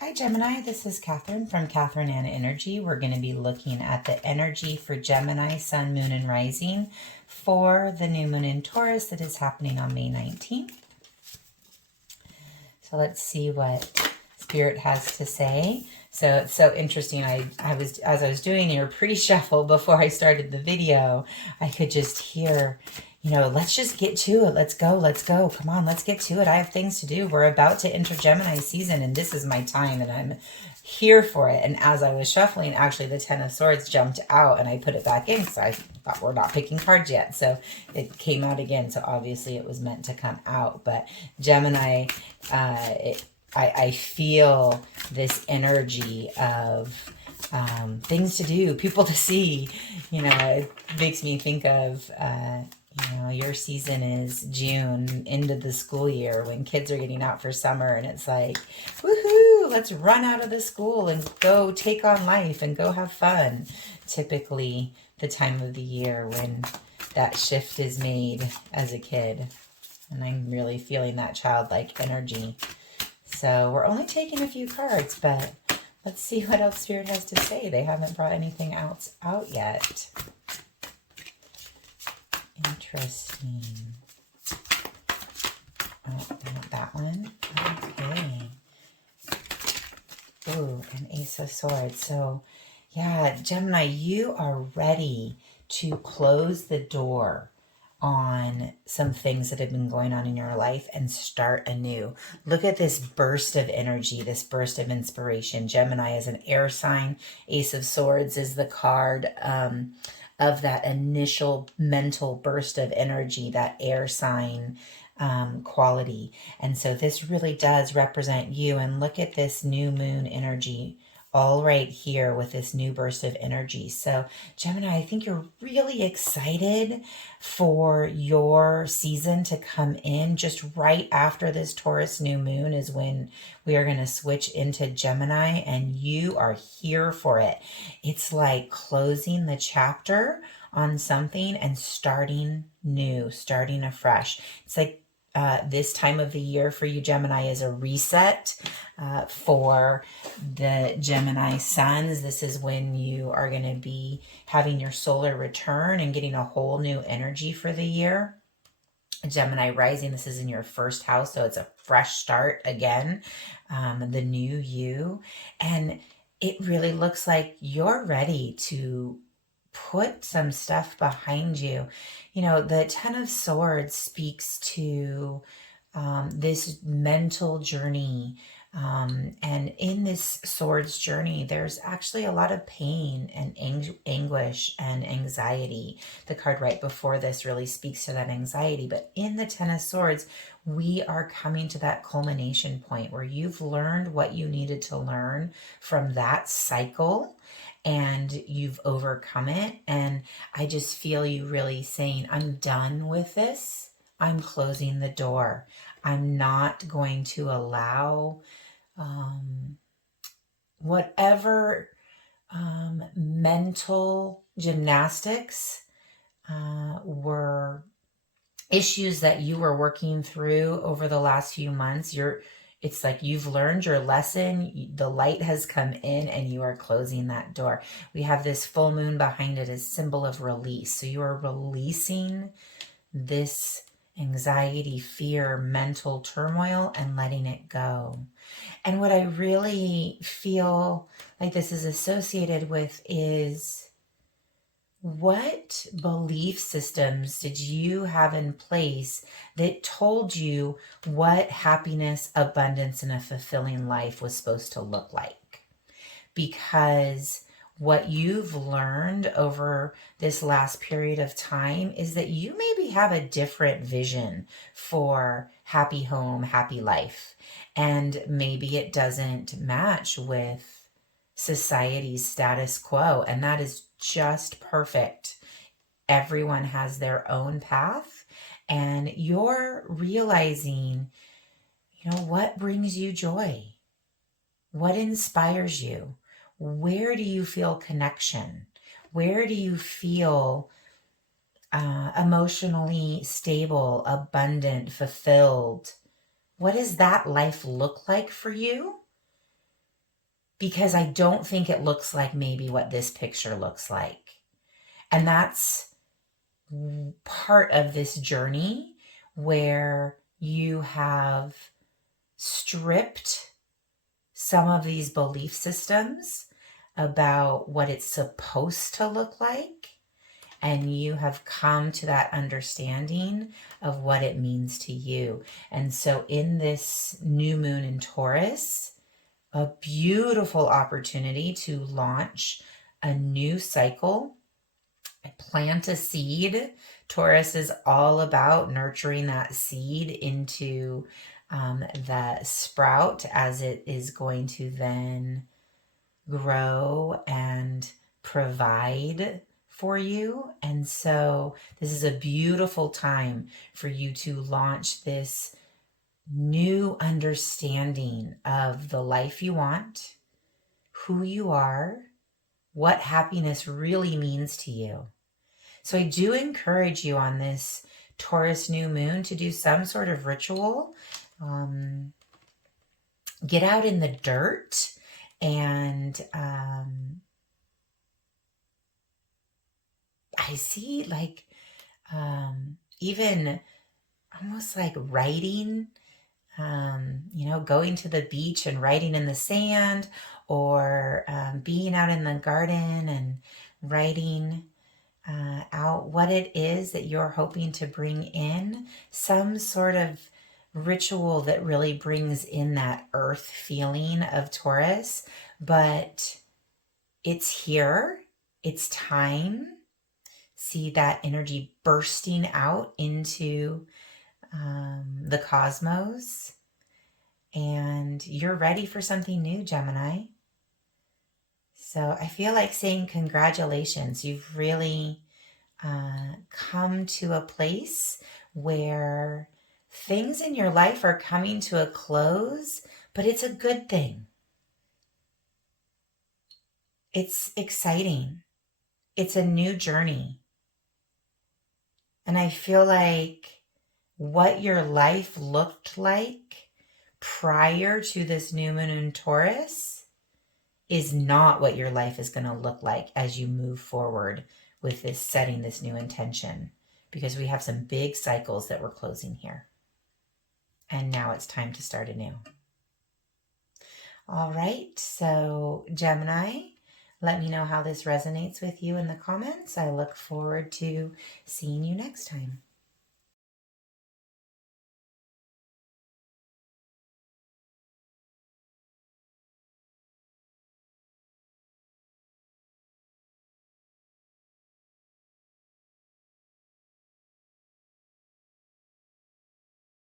Hi Gemini, this is Catherine from Catherine and Energy. We're going to be looking at the energy for Gemini, Sun, Moon, and Rising for the new moon in Taurus that is happening on May 19th. So let's see what Spirit has to say. So it's so interesting. As I was doing your pre-shuffle before I started the video, I could just hear, let's just get to it. Let's go. Come on, let's get to it. I have things to do. We're about to enter Gemini season, and this is my time, and I'm here for it. And as I was shuffling, actually the Ten of Swords jumped out, and I put it back in because I thought we're not picking cards yet. So it came out again. So obviously it was meant to come out. But Gemini, I feel this energy of things to do, people to see. It makes me think of, your season is June, into the school year, when kids are getting out for summer, and it's like, woohoo, let's run out of the school and go take on life and go have fun. Typically the time of the year when that shift is made as a kid. And I'm really feeling that childlike energy. So we're only taking a few cards, but let's see what else Spirit has to say. They haven't brought anything else out yet. Interesting. Oh, not that one. Okay. Ooh, an Ace of Swords. So, yeah, Gemini, you are ready to close the door on some things that have been going on in your life and start anew. Look at this burst of energy, this burst of inspiration. Gemini is an air sign. Ace of Swords is the card of that initial mental burst of energy, that air sign quality. And so this really does represent you. And look at this new moon energy all right here with this new burst of energy. So Gemini, I think you're really excited for your season to come in. Just right after this Taurus new moon is when we are going to switch into Gemini, and you are here for it. It's like closing the chapter on something and starting new, starting afresh. It's like this time of the year for you, Gemini, is a reset. For the Gemini suns, this is when you are going to be having your solar return and getting a whole new energy for the year. Gemini rising, this is in your first house, so it's a fresh start again, the new you. And it really looks like you're ready to put some stuff behind you. The Ten of Swords speaks to this mental journey. And in this swords journey, there's actually a lot of pain and anguish and anxiety. The card right before this really speaks to that anxiety. But in the Ten of Swords, we are coming to that culmination point where you've learned what you needed to learn from that cycle, and you've overcome it. And I just feel you really saying, I'm done with this. I'm closing the door. I'm not going to allow whatever mental gymnastics were issues that you were working through over the last few months. It's like you've learned your lesson, the light has come in, and you are closing that door. We have this full moon behind it as symbol of release. So you are releasing this anxiety, fear, mental turmoil, and letting it go. And what I really feel like this is associated with is, what belief systems did you have in place that told you what happiness, abundance, and a fulfilling life was supposed to look like? Because what you've learned over this last period of time is that you maybe have a different vision for happy home, happy life. And maybe it doesn't match with society's status quo. And that is just perfect. Everyone has their own path. And you're realizing, what brings you joy? What inspires you? Where do you feel connection? Where do you feel emotionally stable, abundant, fulfilled? What does that life look like for you? because I don't think it looks like maybe what this picture looks like. And that's part of this journey where you have stripped some of these belief systems about what it's supposed to look like, and you have come to that understanding of what it means to you. And so in this new moon in Taurus, a beautiful opportunity to launch a new cycle, plant a seed. Taurus is all about nurturing that seed into the sprout as it is going to then grow and provide for you. And so this is a beautiful time for you to launch this new understanding of the life you want, who you are, what happiness really means to you. So I do encourage you on this Taurus new moon to do some sort of ritual. Get out in the dirt and I see like even almost like writing, going to the beach and writing in the sand, or being out in the garden and writing out what it is that you're hoping to bring in, some sort of ritual that really brings in that earth feeling of Taurus. But it's here, it's time. See that energy bursting out into the cosmos, and you're ready for something new, Gemini. So I feel like saying congratulations. You've really come to a place where things in your life are coming to a close, but it's a good thing. It's exciting. It's a new journey. And I feel like what your life looked like prior to this new moon in Taurus is not what your life is going to look like as you move forward with this, setting this new intention, because we have some big cycles that we're closing here. And now it's time to start anew. All right, so Gemini, let me know how this resonates with you in the comments. I look forward to seeing you next time.